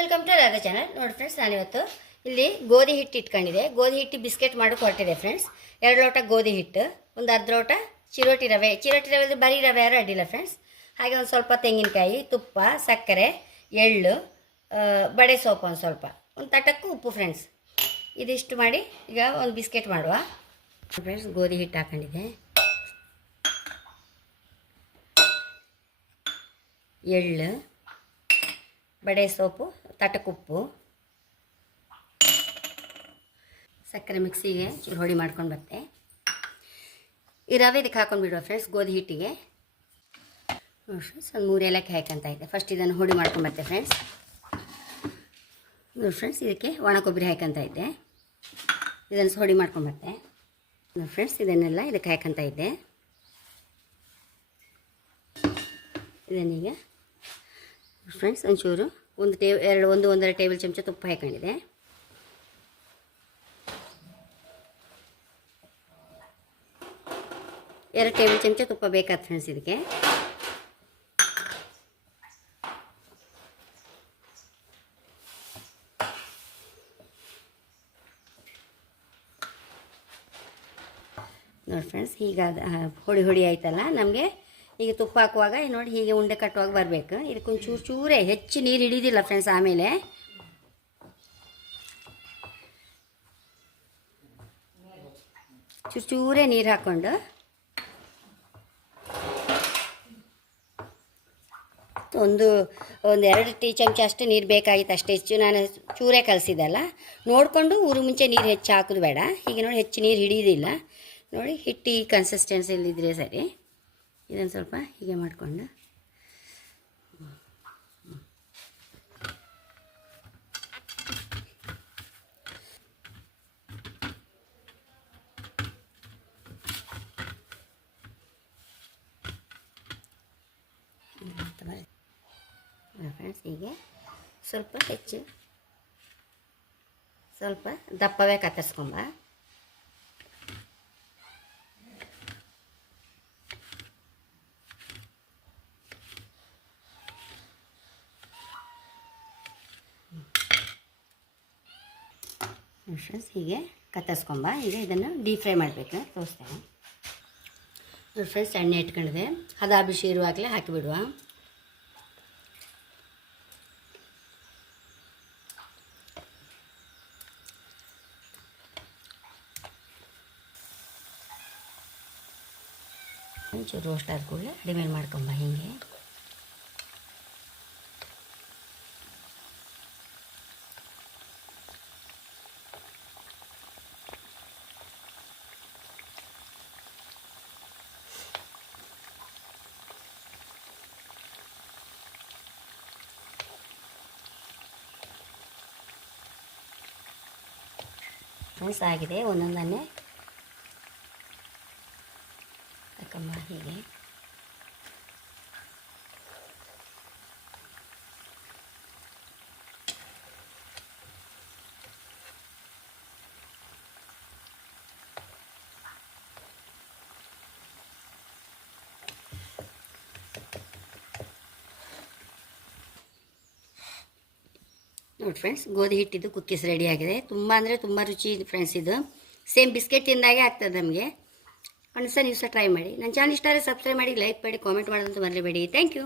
Welcome to Radha channel ನೋಡಿ friends ನಾನಿವತ್ತು ಇಲ್ಲಿ ಗೋಧಿ ಹಿಟ್ಟು ಇಟ್ಕೊಂಡಿದೆ. ಗೋಧಿ ಹಿಟ್ಟು ಬಿಸ್ಕೆಟ್ ಮಾಡೋಕೆ ಹೊರಟಿದೆ ಫ್ರೆಂಡ್ಸ್ ಎರಡು ಲೋಟ ಗೋಧಿ ಹಿಟ್ಟು, ಒಂದು ಅರ್ಧ ಲೋಟ ಚಿರೋಟಿ ರವೆ. ಚಿರೋಟಿ ರವೆ ಅಂದರೆ ಬರೀ ರವೆ ಯಾರು ಅಡ್ಡಿಲ್ಲ ಫ್ರೆಂಡ್ಸ್ ಹಾಗೆ ಒಂದು ಸ್ವಲ್ಪ ತೆಂಗಿನಕಾಯಿ, ತುಪ್ಪ, ಸಕ್ಕರೆ, ಎಳ್ಳು ಬಡೆ ಸೋಪು ಒಂದು ಸ್ವಲ್ಪ. ಒಂದು ತಟಕ್ಕು ಉಪ್ಪು ಫ್ರೆಂಡ್ಸ್ ಇದಿಷ್ಟು ಮಾಡಿ ಈಗ ಒಂದು ಬಿಸ್ಕೆಟ್ ಮಾಡುವ. ಫ್ರೆಂಡ್ಸ್ ಗೋಧಿ ಹಿಟ್ಟು ಹಾಕೊಂಡಿದೆ. ಎಳ್ಳು ಬಡೆ ಸೋಪು, ತಟಕುಪ್ಪು, ಸಕ್ಕರೆ ಮಿಕ್ಸಿಗೆ ಚೂರು ಹೊಡಿ ಮಾಡ್ಕೊಂಡು ಬರ್ತೆ ಈ ರವೆ ಇದಕ್ಕೆ ಹಾಕೊಂಡು ಬಿಡುವ ಫ್ರೆಂಡ್ಸ್ ಗೋಧಿ ಹಿಟ್ಟಿಗೆ. ಫ್ರೆಂಡ್ಸ್ ಒಂದು ಮೂರು ಏಲಕ್ಕಿ ಹಾಕಂತ ಇದೆ. ಫಸ್ಟ್ ಇದನ್ನು ಹೊಡಿ ಮಾಡ್ಕೊಂಡು ಬರ್ತೆ ಫ್ರೆಂಡ್ಸ್ ನೋಡಿ ಫ್ರೆಂಡ್ಸ್ ಇದಕ್ಕೆ ಒಣ ಕೊಬ್ಬರಿ ಹಾಕಂತ ಇದ್ದೆ ಇದನ್ನು ಹೊಡಿ ಮಾಡ್ಕೊಂಡು ಬರ್ತೆ ನೋಡಿ ಫ್ರೆಂಡ್ಸ್ ಇದನ್ನೆಲ್ಲ ಇದಕ್ಕೆ ಹಾಕಂತ ಇದ್ದೆ ಇದನ್ನೀಗ ಫ್ರೆಂಡ್ಸ್ ಒಂಚೂರು ಒಂದು ಟೇ ಎರಡು, ಒಂದು ಒಂದರ ಟೇಬಲ್ ಚಮಚ ತುಪ್ಪ ಹಾಕೊಂಡಿದೆ ಎರಡು ಟೇಬಲ್ ಚಮಚ ತುಪ್ಪ ಬೇಕಾದ ಫ್ರೆಂಡ್ಸ್ ಇದಕ್ಕೆ ನೋಡಿ ಫ್ರೆಂಡ್ಸ್ ಹೀಗಾದ ಹೊಡಿ ಹೊಡಿ ಆಯ್ತಲ್ಲ ನಮಗೆ. ಈಗ ತುಪ್ಪ ಹಾಕುವಾಗ ನೋಡಿ ಹೀಗೆ ಉಂಡೆ ಕಟ್ಟುವಾಗ ಬರಬೇಕು. ಇದಕ್ಕೊಂದು ಚೂರು ಚೂರೇ, ಹೆಚ್ಚು ನೀರು ಹಿಡಿದಿಲ್ಲ ಫ್ರೆಂಡ್ಸ್ ಆಮೇಲೆ. ಚೂರು ಚೂರೇ ನೀರು ಹಾಕ್ಕೊಂಡು. ಒಂದು ಒಂದು ಎರಡು ಟೀ ಚಮಚ ಅಷ್ಟು ನೀರು ಬೇಕಾಗಿತ್ತು ಅಷ್ಟೇ. ಹೆಚ್ಚು ನಾನು ಚೂರೇ ಕಲಸಿದಲ್ಲ ನೋಡಿಕೊಂಡು ಊರು ಮುಂಚೆ ನೀರು ಹೆಚ್ಚು ಹಾಕೋದು ಬೇಡ. ಹೀಗೆ ನೋಡಿ ಹೆಚ್ಚು ನೀರು ಹಿಡಿಯೋದಿಲ್ಲ ನೋಡಿ ಹಿಟ್ಟಿ ಈ ಕನ್ಸಿಸ್ಟೆನ್ಸಿಲಿದ್ದರೆ ಸರಿ. ಇದನ್ನು ಸ್ವಲ್ಪ ಹೀಗೆ ಮಾಡಿಕೊಂಡು. ಫ್ರೆಂಡ್ಸ್ ಹೀಗೆ ಸ್ವಲ್ಪ ಹೆಚ್ಚು ಸ್ವಲ್ಪ ದಪ್ಪವೇ ಕತ್ತರಿಸ್ಕೊಂಬ. ಫ್ರೆಂಡ್ಸ್ ಹೀಗೆ ಕತ್ತರಿಸ್ಕೊಂಬ. ಈಗ ಇದನ್ನು ಡೀಪ್ ಫ್ರೈ ಮಾಡಬೇಕು. ತೋರಿಸ್ತೇನೆ. ನೋಡಿ ಫ್ರೆಂಡ್ಸ್ ಎಣ್ಣೆ ಇಟ್ಕೊಂಡಿದೆ. ಹದ ಬಿಸಿ ಇರುವಾಗಲೇ ಹಾಕಿಬಿಡುವ. ಒಂಚೂರು ರೋಸ್ಟ್ ಆದ ಕೂಡಲೇ ಅಡಿಮೇಲೆ ಮಾಡ್ಕೊಂಬ ಹೀಗೆ. ಆಗಿದೆ ಒಂದೊಂದನ್ನೇ. ಅಕ್ಕಮ್ಮ ಹೀಗೆ ನೋಡಿ ಫ್ರೆಂಡ್ಸ್ ಗೋಧಿ ಹಿಟ್ಟಿದ್ದು ಕುಕ್ಕೀಸ್ ರೆಡಿ ಆಗಿದೆ. ತುಂಬ ಅಂದರೆ ತುಂಬ ರುಚಿ ಫ್ರೆಂಡ್ಸ್ ಇದು. ಸೇಮ್ ಬಿಸ್ಕೆಟ್ ತಿಂದಾಗೆ ಆಗ್ತದೆ ನಮಗೆ. ಒಂದು ಸಹ ನೀವು ಸಹ ಟ್ರೈ ಮಾಡಿ. ನನ್ನ ಚಾನಲ್ ಇಷ್ಟ ಆದರೆ ಸಬ್ಸ್ಕ್ರೈಬ್ ಮಾಡಿ ಲೈಕ್ ಮಾಡಿ ಕಾಮೆಂಟ್ ಮಾಡೋದಂತ ಮರಲೇಬೇಡಿ ಥ್ಯಾಂಕ್ ಯು